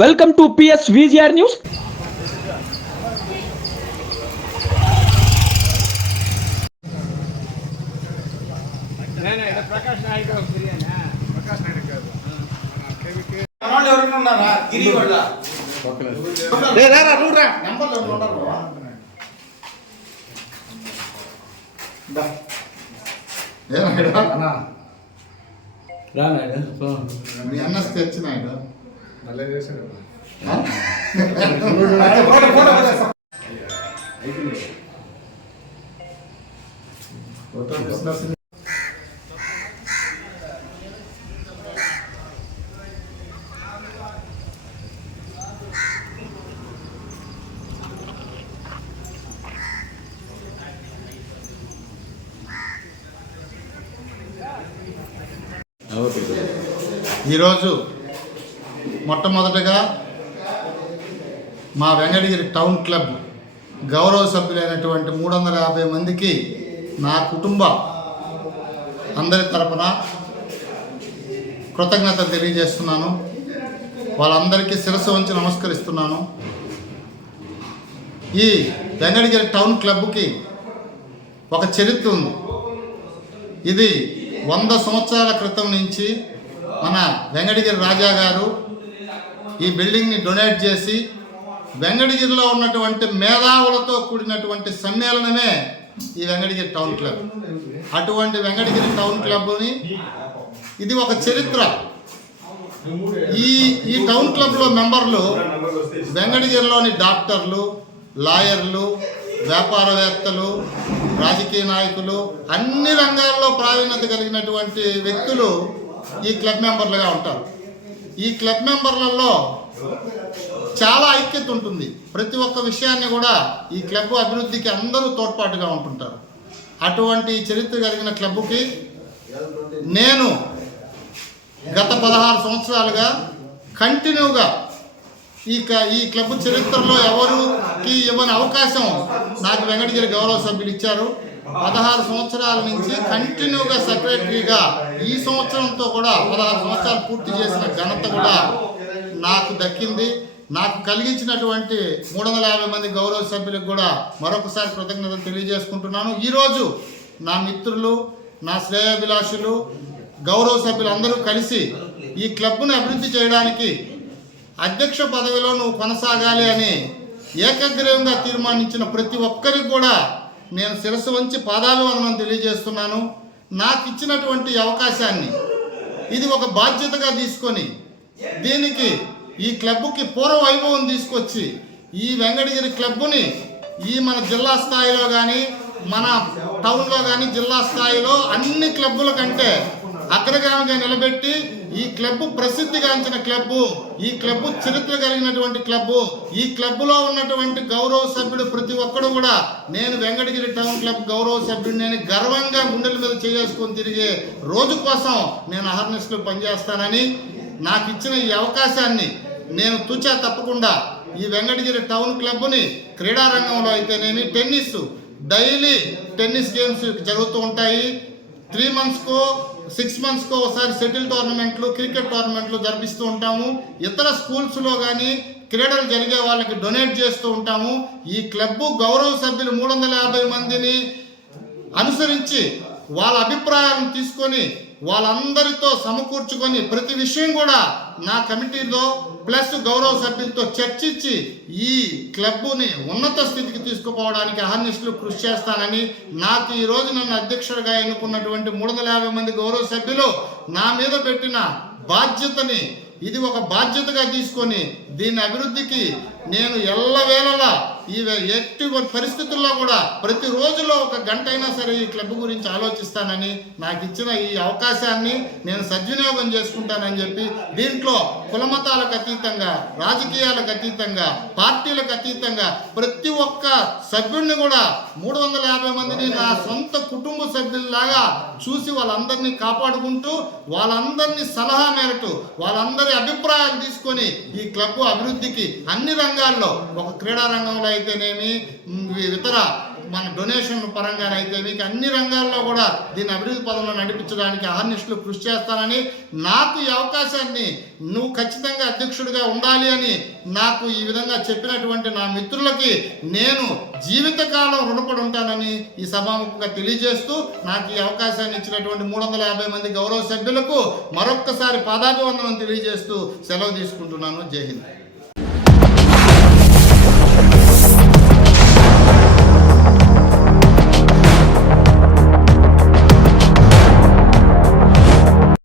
Welcome to PS VGR news. Prakash Naidu మీ అన్న sketch Naidu ఈరోజు మొట్టమొదటగా మా వెంకటగిరి టౌన్ క్లబ్ గౌరవ సభ్యులైనటువంటి 350 మందికి నా కుటుంబ అందరి తరపున కృతజ్ఞతలు తెలియజేస్తున్నాను. వాళ్ళందరికీ శిరస్సు వంచి నమస్కరిస్తున్నాను. ఈ వెంకటగిరి టౌన్ క్లబ్కి ఒక చరిత్ర ఉంది. ఇది 100 సంవత్సరాల క్రితం నుంచి మన వెంకటగిరి రాజా గారు ఈ బిల్డింగ్ని డొనేట్ చేసి వెంకటగిరిలో ఉన్నటువంటి మేధావులతో కూడినటువంటి సమ్మేళనమే ఈ వెంకటగిరి టౌన్ క్లబ్. అటువంటి వెంకటగిరి టౌన్ క్లబ్ని ఇది ఒక చరిత్ర. ఈ టౌన్ క్లబ్లో మెంబర్లు వెంకటగిరిలోని డాక్టర్లు, లాయర్లు, వ్యాపారవేత్తలు, రాజకీయ నాయకులు, అన్ని రంగాల్లో ప్రావీణ్యత కలిగినటువంటి వ్యక్తులు ఈ క్లబ్ మెంబర్లుగా ఉంటారు. ఈ క్లబ్ మెంబర్లలో చాలా ఐక్యత ఉంటుంది. ప్రతి ఒక్క విషయాన్ని కూడా ఈ క్లబ్ అభివృద్ధికి అందరూ తోడ్పాటుగా ఉంటుంటారు. అటువంటి చరిత్ర కలిగిన క్లబ్కి నేను గత 16 సంవత్సరాలుగా కంటిన్యూగా ఈ క్లబ్ చరిత్రలో ఎవరికి ఇవ్వని అవకాశం నాకు వెంకటగిరి గౌరవ సభ్యులు ఇచ్చారు. 16 సంవత్సరాల నుంచి కంటిన్యూగా సెక్రటరీగా ఈ సంవత్సరంతో కూడా 16 సంవత్సరాలు పూర్తి చేసిన ఘనత కూడా నాకు దక్కింది. నాకు కలిగించినటువంటి 350 మంది గౌరవ సభ్యులకు కూడా మరొకసారి కృతజ్ఞతలు తెలియజేసుకుంటున్నాను. ఈరోజు నా మిత్రులు, నా శ్రేయాభిలాషులు, గౌరవ సభ్యులు అందరూ కలిసి ఈ క్లబ్ను అభివృద్ధి చేయడానికి అధ్యక్ష పదవిలో నువ్వు కొనసాగాలి అని ఏకగ్రీవంగా తీర్మానించిన ప్రతి ఒక్కరికి కూడా నేను శిరస్సు వంచి పాదాభివందనం తెలియజేస్తున్నాను. నాకు ఇచ్చినటువంటి అవకాశాన్ని ఇది ఒక బాధ్యతగా తీసుకొని దీనికి ఈ క్లబ్కి పూర్వ వైభవం తీసుకొచ్చి ఈ వెంకటగిరి క్లబ్ని మన జిల్లా స్థాయిలో కానీ మన టౌన్లో కానీ జిల్లా స్థాయిలో అన్ని క్లబ్బుల కంటే అగ్రగామిగా నిలబెట్టి ఈ క్లబ్ ప్రసిద్ధిగాంచిన క్లబ్బు, ఈ క్లబ్ చరిత్ర కలిగినటువంటి క్లబ్బు, ఈ క్లబ్లో ఉన్నటువంటి గౌరవ సభ్యుడు ప్రతి ఒక్కడు కూడా నేను వెంకటగిరి టౌన్ క్లబ్ గౌరవ సభ్యుడు నేను గర్వంగా గుండెల మీద చేసుకొని తిరిగే రోజు కోసం నేను అహర్నిశలు పనిచేస్తానని, నాకు ఇచ్చిన ఈ అవకాశాన్ని నేను తుచా తప్పకుండా ఈ వెంకటగిరి టౌన్ క్లబ్ని క్రీడారంగంలో అయితేనేమి టెన్నిస్ డైలీ టెన్నిస్ గేమ్స్ జరుగుతూ ఉంటాయి. 3 మంత్స్కో 6 మంత్స్కో ఒకసారి షటిల్ టోర్నమెంట్లు, క్రికెట్ టోర్నమెంట్లు జరిపిస్తూ ఉంటాము. ఇతర స్కూల్స్లో కానీ క్రీడలు జరిగే వాళ్ళకి డొనేట్ చేస్తూ ఉంటాము. ఈ క్లబ్బు గౌరవ సభ్యులు 350 మందిని అనుసరించి వాళ్ళ అభిప్రాయాలను తీసుకొని వాళ్ళందరితో సమకూర్చుకొని ప్రతి విషయం కూడా నా కమిటీలో ప్లస్ గౌరవ సభ్యులతో చర్చించి ఈ క్లబ్ని ఉన్నత స్థితికి తీసుకుపోవడానికి అహర్నిశలు కృషి చేస్తానని, నాకు ఈరోజు నన్ను అధ్యక్షుడిగా ఎన్నుకున్నటువంటి 350 మంది గౌరవ సభ్యులు నా మీద పెట్టిన బాధ్యతని ఇది ఒక బాధ్యతగా తీసుకొని దీని అభివృద్ధికి నేను ఎల్లవేళలా ఈ ఎట్టి పరిస్థితుల్లో కూడా ప్రతి రోజులో 1 గంట అయినా సరే ఈ క్లబ్ గురించి ఆలోచిస్తానని, నాకు ఇచ్చిన ఈ అవకాశాన్ని నేను సద్వినియోగం చేసుకుంటానని చెప్పి దీంట్లో కులమతాలకు అతీతంగా, రాజకీయాలకు అతీతంగా, పార్టీలకు అతీతంగా ప్రతి ఒక్క సభ్యుడిని కూడా 350 మందిని నా సొంత కుటుంబ సభ్యుల్లాగా చూసి వాళ్ళందరినీ కాపాడుకుంటూ వాళ్ళందరినీ సలహా మేరకు వాళ్ళందరి అభిప్రాయాలు తీసుకొని ఈ క్లబ్ అభివృద్ధికి అన్ని రంగాల్లో ఒక క్రీడా రంగంలో అయితేనేమి ఇతర మన డొనేషన్ పరంగానైతే మీకు అన్ని రంగాల్లో కూడా దీన్ని అభివృద్ధి పదంలో నడిపించడానికి అహర్నిశలు కృషి చేస్తానని, నాకు ఈ అవకాశాన్ని నువ్వు ఖచ్చితంగా అధ్యక్షుడిగా ఉండాలి అని నాకు ఈ విధంగా చెప్పినటువంటి నా మిత్రులకి నేను జీవితకాలం రుణపడి ఉంటానని ఈ సభాముఖంగా తెలియజేస్తూ, నాకు ఈ అవకాశాన్ని ఇచ్చినటువంటి 350 మంది గౌరవ సభ్యులకు మరొక్కసారి పాదాభివందనం తెలియజేస్తూ సెలవు తీసుకుంటున్నాను. జై హింద్.